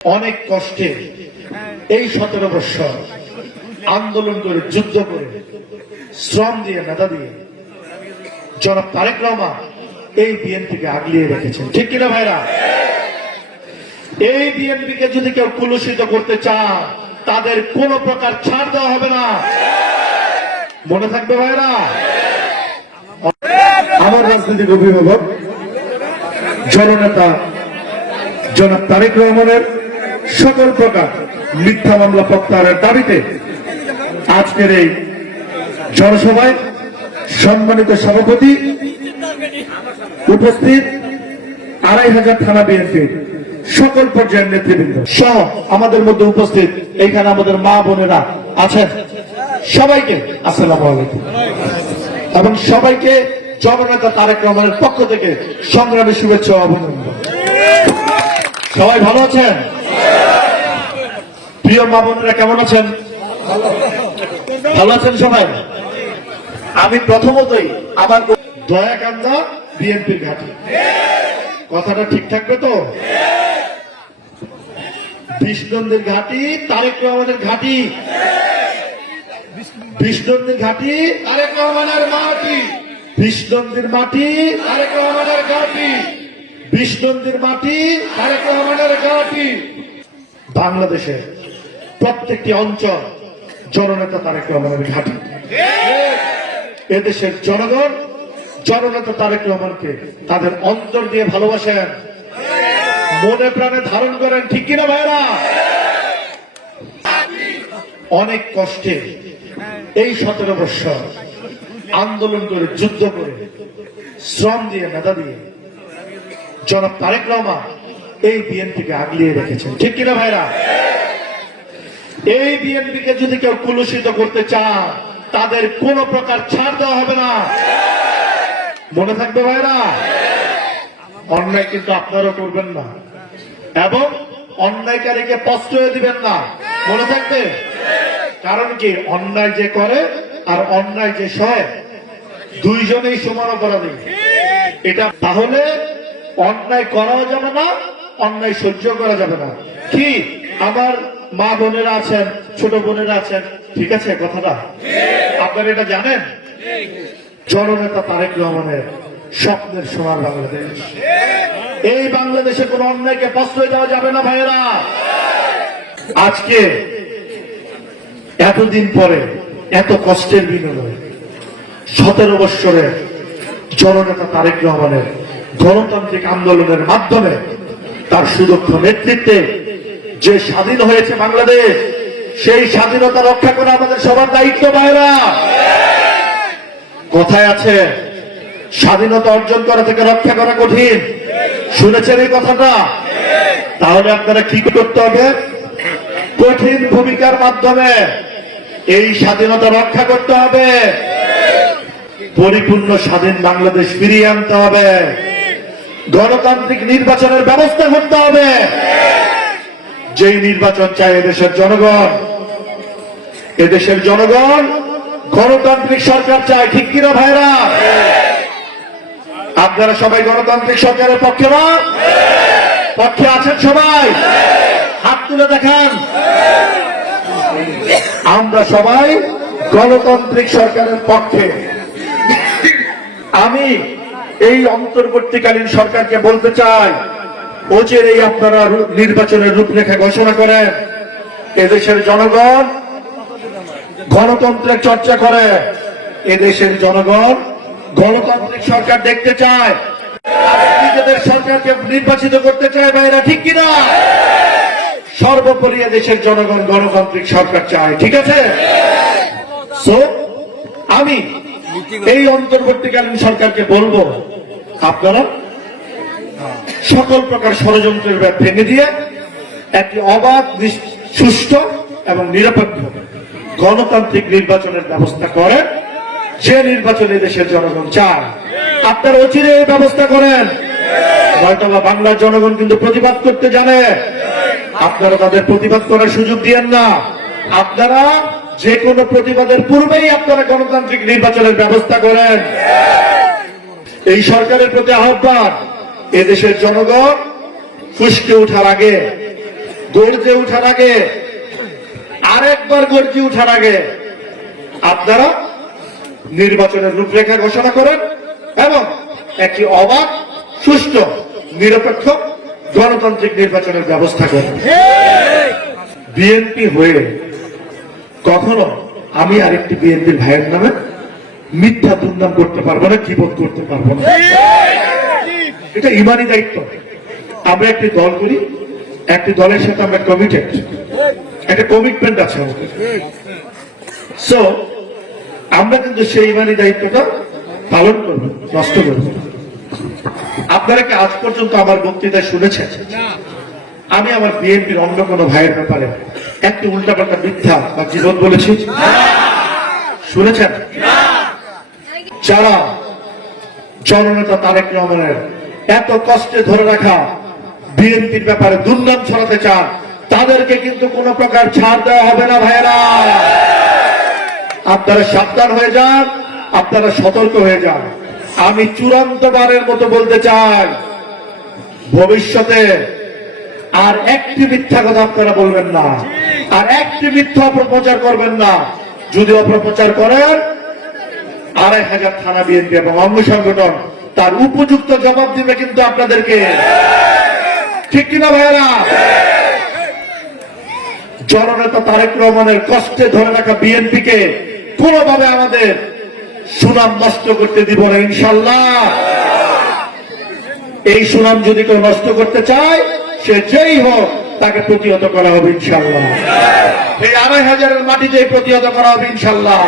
অনেক কষ্টে এই সতেরো বৎসর আন্দোলন করে, যুদ্ধ করে, শ্রম দিয়ে, মেধা দিয়ে জনাব তারেক রহমান এই বিএনপিকে আগলিয়ে রেখেছেন। ঠিক কিনা ভাইরা? এই বিএনপিকে যদি কেউ কুলুষিত করতে চান তাদের কোন প্রকার ছাড় দেওয়া হবে না। মনে থাকবে ভাইরা? আমার রাজনৈতিক অভিভাবক, জননেতা জনাব তারেক রহমানের সকল প্রকার মিথ্যা মামলা প্রত্যাহারের দাবিতে আজকের এই জনসভায় সম্মানিত সভাপতি উপস্থিত আড়াই হাজার থানা বিএনপির সকল পর্যায়ের নেতৃবৃন্দ সহ আমাদের মধ্যে উপস্থিত এখানে আমাদের মা বোনেরা আছেন। সবাইকে আসসালাম আলাইকুম। এবং সবাইকে জননেতা তারেক রহমানের পক্ষ থেকে সংগ্রামী শুভেচ্ছা অভিনন্দন। সবাই ভালো আছেন? প্রিয় মা বোনেরা, কেমন আছেন? ভালো আছেন সবাই? আমি প্রথমতই আমার দয়াকান্দা বিএনপির ঘাটি। কথাটা ঠিক থাকবে তো? বিষ্ণন্দের ঘাটি, তারেক রহমানের ঘাটি। বিষ্ণন্দের ঘাটি, তারেক রহমানের মাটি। বিষ্ণন্দের মাটি, তারেক রহমানের ঘাটি। বিষ্ণন্দের মাটি, তারেক রহমানের ঘাটি। বাংলাদেশে প্রত্যেকটি অঞ্চল জননেতা তারেক রহমানের ঘাটি। এদেশের জনগণ জননেতা তারেক রহমানকে তাদের অন্তর দিয়ে ভালোবাসেন। মনে প্রাণে ধারণ করেন, ঠিক কিনা ভাইরা অনেক কষ্টে এই সতেরো বৎসর আন্দোলন করে, যুদ্ধ করে, শ্রম দিয়ে নেতা দিয়ে জনাব তারেক রহমান এই বিএনপিকে আগলিয়ে রেখেছেন। ঠিক কিনা ভাইরা? এই বিএনপিকে যদি কেউ কুলুষিত করতে চান তাদের কোন প্রকার ছাড় দেওয়া হবে না। মনে থাকবে ভাইরা? অন্যায় কিন্তু আপনারও করবেন না। এবং অন্যায়কারীকে প্রশ্রয় দিবেন না। মনে থাকবে? কারণ কি? অন্যায় যে করে আর অন্যায় যে সয়, দুইজনেই সমান অপরাধী এটা তাহলে অন্যায় করাও যাবে না, অন্যায় সহ্য করা যাবে না। কি? আমার মা বোনেরা আছেন, ছোট বোনেরা আছেন, ঠিক আছে কথাটা? আপনারা এটা জানেন? জননেতা তারেক রহমানের স্বপ্নের সোনার বাংলাদেশ। এই বাংলাদেশে কোন অন্যায়কে প্রশ্রয় দেওয়া যাবে না, ভাইয়েরা। আজকে এতদিন পরে, এত কষ্টের বিনিময়ে সতেরো বৎসরের জননেতা তারেক রহমানের গণতান্ত্রিক আন্দোলনের মাধ্যমে তার সুদক্ষ নেতৃত্বে যে স্বাধীন হয়েছে বাংলাদেশ, সেই স্বাধীনতা রক্ষা করা আমাদের সবার দায়িত্ব বাইরা কথায় আছে, স্বাধীনতা অর্জন করা থেকে রক্ষা করা কঠিন। শুনেছেন এই কথাটা? তাহলে আপনারা কি করতে হবে? কঠিন ভূমিকার মাধ্যমে এই স্বাধীনতা রক্ষা করতে হবে। পরিপূর্ণ স্বাধীন বাংলাদেশ ফিরিয়ে আনতে হবে। গণতান্ত্রিক নির্বাচনের ব্যবস্থা করতে হবে। যেই নির্বাচন চায় এদেশের জনগণ এদেশের জনগণ গণতান্ত্রিক সরকার চায়, ঠিক কিনা ভাইরা? আপনারা সবাই গণতান্ত্রিক সরকারের পক্ষে না? পক্ষে আছেন সবাই? হাত তুলে দেখান। আমরা সবাই গণতান্ত্রিক সরকারের পক্ষে। আমি এই অন্তর্বর্তীকালীন সরকারকে বলতে চাই অচিরেই আপনারা নির্বাচনের রূপরেখা ঘোষণা করেন, এদেশের জনগণ গণতন্ত্রের চর্চা করে, এদেশের জনগণ গণতান্ত্রিক সরকার দেখতে চায়। নিজেদের সরকারকে নির্বাচিত করতে চায় বাইরা ঠিক কিনা? সর্বোপরি দেশের জনগণ গণতান্ত্রিক সরকার চায়, ঠিক আছে? আমি এই অন্তর্বর্তীকালীন সরকারকে বলব আপনারা সকল প্রকার ষড়যন্ত্রের ব্যাপ ভেঙে দিয়ে একটি অবাধ সুষ্ঠু এবং নিরপেক্ষ গণতান্ত্রিক নির্বাচনের ব্যবস্থা করেন। যে নির্বাচনে দেশের জনগণ চায়। আপনারা অচিরে এই ব্যবস্থা করেন। নয়তলা বাংলার জনগণ কিন্তু প্রতিবাদ করতে জানে। আপনারা তাদের প্রতিবাদ করার সুযোগ দিয়েন না। আপনারা যে কোনো প্রতিবাদের পূর্বেই আপনারা গণতান্ত্রিক নির্বাচনের ব্যবস্থা করেন। এই সরকারের প্রতি আহ্বান, এদেশের জনগণ ফুসকে উঠার আগে, গর্জে উঠার আগে, আরেকবার গর্জে উঠার আগে আপনারা নির্বাচনের রূপরেখা ঘোষণা করেন এবং একটি অবাধ সুষ্ঠু, নিরপেক্ষ গণতান্ত্রিক নির্বাচনের ব্যবস্থা করেন। বিএনপি হয়ে কখনো আমি আরেকটি বিএনপির ভাইয়ের নামে মিথ্যা দুর্নাম করতে পারব না জীবন করতে পারব না। এটা ইমানি দায়িত্ব। আমরা একটি দল করি একটি দলের সাথে আমরা কমিটেড একটা কমিটমেন্ট আছে আমাদের। সো আমরা কিন্তু সেই ইমানি দায়িত্বটা পালন করব নষ্ট করব আপনারা কি আজ পর্যন্ত আমার বক্তৃতায় শুনেছেন? আমি আমার বিএনপির অন্য কোনো ভাইয়ের ব্যাপারে একটি উল্টাপাল্টা মিথ্যা বা জীবন বলেছি? শুনেছেন? যারা জননেতা তারেক রহমানের এত কষ্টে ধরে রাখা বিএনপির ব্যাপারে দুর্নাম ছড়াতে চান, তাদেরকে কিন্তু কোনো প্রকার ছাড় দেওয়া হবে না, ভাইয়েরা। আপনারা সাবধান হয়ে যান, আপনারা সতর্ক হয়ে যান। আমি চূড়ান্ত বারের মতো বলতে চাই, ভবিষ্যতে আর একটি মিথ্যা কথা আপনারা বলবেন না। আর একটি মিথ্যা অপপ্রচার করবেন না। যদি অপপ্রচার করেন আড়াই হাজার থানা বিএনপি এবং অঙ্গ সংগঠন তার উপযুক্ত জবাব দিবে কিন্তু আপনাদেরকে। ঠিক কিনা ভাইয়েরা? জননেতা তারেক রহমানের কষ্টে ধরে রাখা বিএনপিকে কোনোভাবে আমাদের সুনাম নষ্ট করতে দিব না ইনশাল্লাহ এই সুনাম যদি কেউ নষ্ট করতে চায়, সে যেই হোক, তাকে প্রতিহত করা হবে ইনশাল্লাহ এই আড়াই হাজারের মাটিতে প্রতিহত করা হবে ইনশাল্লাহ